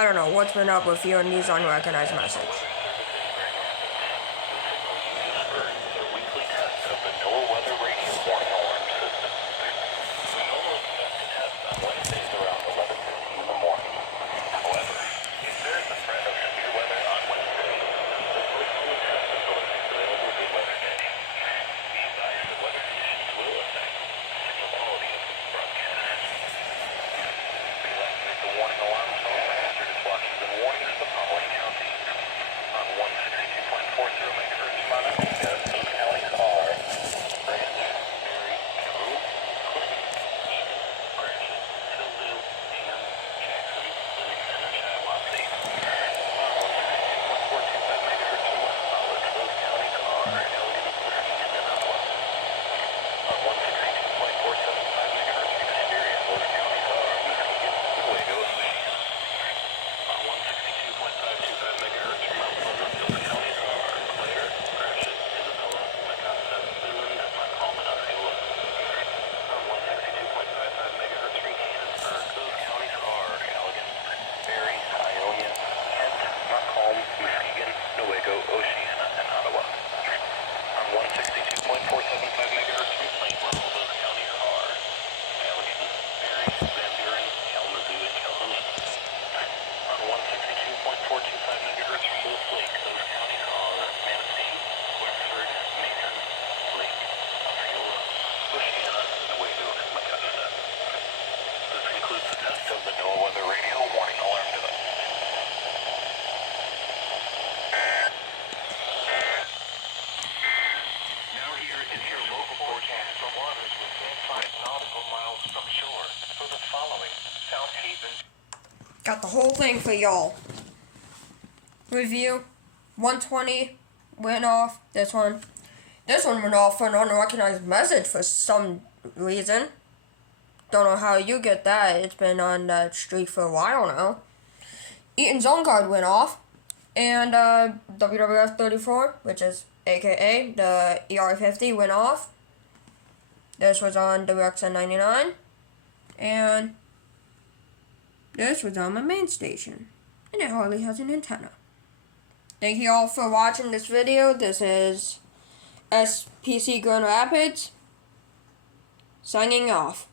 I don't know what's been up with you and these unrecognized messages. Got the whole thing for y'all. Review 120 went off. This one went off for an unrecognized message for some reason. Don't know how you get that. It's been on that streak for a while now. Eton's own card went off, and WWF 34, which is AKA the ER50, went off. This was on WXN 99, and this was on my main station, and it hardly has an antenna. Thank you all for watching this video. This is SPC Grand Rapids, signing off.